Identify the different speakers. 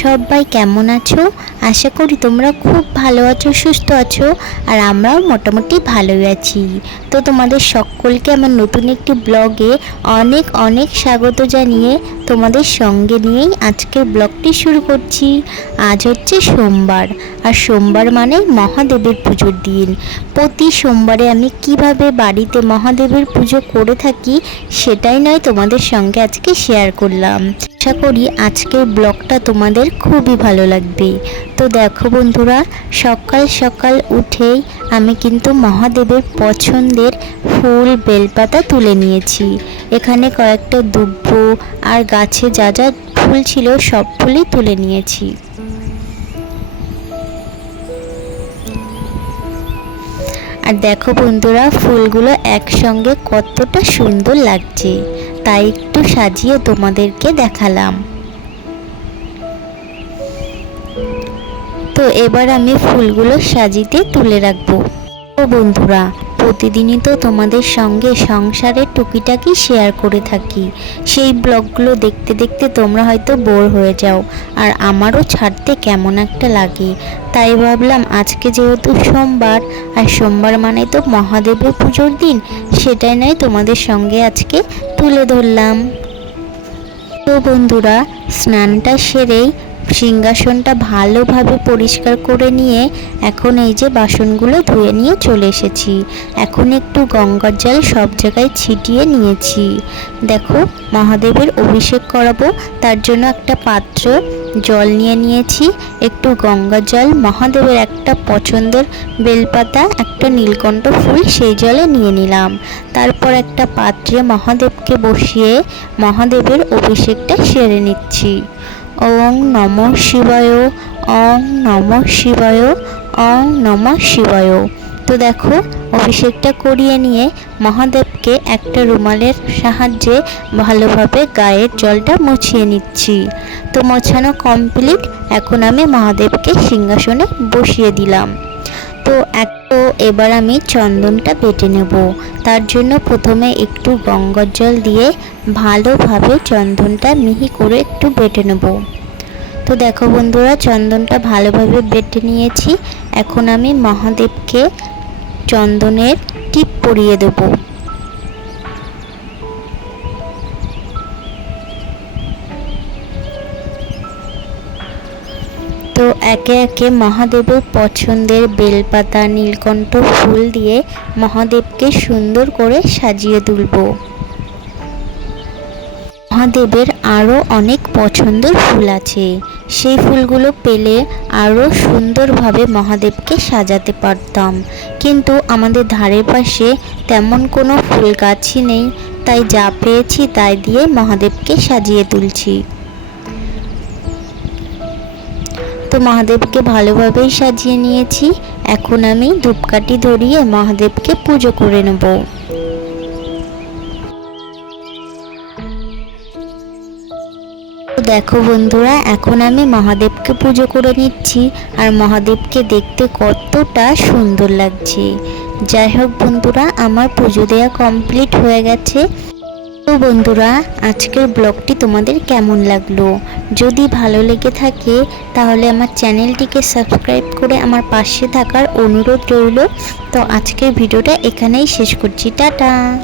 Speaker 1: সবাই কেমন আছো? আশা করি তোমরা খুব ভালো আছো, সুস্থ আছো, আর আমরাও মোটামুটি ভালোই আছি। তো তোমাদের সকলকে আমার নতুন একটি ব্লগে অনেক অনেক স্বাগত জানিয়ে তোমাদের সঙ্গে নিয়েই আজকের ব্লগটি শুরু করছি। আজ হচ্ছে সোমবার, আর সোমবার মানে মহাদেবের পুজোর দিন। প্রতি সোমবারে আমি কীভাবে বাড়িতে মহাদেবের পুজো করে থাকি, সেটাই নয় তোমাদের সঙ্গে আজকে শেয়ার করলাম। আশা করি আজকের ব্লগটা তোমাদের খুবই ভালো লাগবে। তো দেখো বন্ধুরা, সকাল সকাল উঠেই আমি কিন্তু মহাদেবের পছন্দের ফুল বেলপাতা তুলে নিয়েছি। এখানে কয়েকটা দুব্ব আর গাছে যা যা ফুল ছিল সব ফুলই তুলে নিয়েছি। আর দেখো বন্ধুরা, ফুলগুলো একসঙ্গে কতটা সুন্দর লাগছে। তাই একটু সাজিয়ে তোমাদেরকে দেখালাম। তো এবার আমি ফুলগুলো সাজিতে তুলে রাখব। ও বন্ধুরা, প্রতিদিনই তো তোমাদের সঙ্গে সংসারের টুকিটাকি শেয়ার করে থাকি। সেই ব্লগগুলো দেখতে দেখতে তোমরা হয়তো বোর হয়ে যাও, আর আমারও ছাড়তে কেমন একটা লাগে। তাই ভাবলাম আজকে যেহেতু সোমবার, আর সোমবার মানে তো মহাদেবের পুজোর দিন সেটাই নয়, তোমাদের সঙ্গে আজকে তুলে ধরলাম। তো বন্ধুরা, স্নানটা সেরেই সিংহাসনটা ভালোভাবে পরিষ্কার করে নিয়ে এখন এই যে বাসনগুলো ধুয়ে নিয়ে চলে এসেছি। এখন একটু গঙ্গার জল সব জায়গায় ছিটিয়ে নিয়েছি। দেখো, মহাদেবের অভিষেক করাবো, তার জন্য একটা পাত্র জল নিয়ে নিয়েছি, একটু গঙ্গা জল, মহাদেবের একটা পছন্দের বেলপাতা, একটা নীলকণ্ঠ ফুল, সেই জলে নিয়ে নিলাম। তারপর একটা পাত্রে মহাদেবকে বসিয়ে মহাদেবের অভিষেকটা সেরে নিচ্ছি। ওং নম শিবায়, ওং নম শিবায়, ওং নম শিবায়। তো দেখো, অভিষেকটা করিয়ে নিয়ে মহাদেবকে একটা রুমালের সাহায্যে ভালোভাবে গায়ের জলটা মুছিয়ে নিচ্ছি। তো মোছানো কমপ্লিট, এখন আমি মহাদেবকে সিংহাসনে বসিয়ে দিলাম। তো এক তো এবার আমি চন্দনটা বেটে নেব। তার জন্য প্রথমে একটু গঙ্গার জল দিয়ে ভালোভাবে চন্দনটা মিহি করে একটু বেটে নেব। তো দেখো বন্ধুরা, চন্দনটা ভালোভাবে বেটে নিয়েছি। এখন আমি মহাদেবকে চন্দনের টিপ পরিয়ে দেব। তো একে একে মহাদেবের পছন্দের বেলপাতা, নীলকণ্ঠ ফুল দিয়ে মহাদেবকে সুন্দর করে সাজিয়ে তুলব। মহাদেবের আরও অনেক পছন্দের ফুল আছে। সেই ফুলগুলো পেলে আরও সুন্দরভাবে মহাদেবকে সাজাতে পারতাম। কিন্তু আমাদের ধারের পাশে তেমন কোনো ফুল গাছই নেই, তাই যা পেয়েছি তাই দিয়ে মহাদেবকে সাজিয়ে তুলছি। তো মহাদেবকে ভালোভাবেই সাজিয়ে নিয়েছি। এখন আমি ধূপকাঠি ধরিয়ে মহাদেবকে পুজো করে নেব। দেখো বন্ধুরা, এখন আমি মহাদেবকে পুজো করে নিচ্ছি আর মহাদেবকে দেখতে কতটা সুন্দর লাগছে। যাই হোক বন্ধুরা, আমার পুজো দেওয়া কমপ্লিট হয়ে গেছে। তো বন্ধুরা, আজকের ব্লগটি তোমাদের কেমন লাগল? যদি ভালো লেগে থাকে, তাহলে আমার চ্যানেলটিকে সাবস্ক্রাইব করে আমার পাশে থাকার অনুরোধ রইল। তো আজকের ভিডিওটা এখানেই শেষ করছি। টাটা!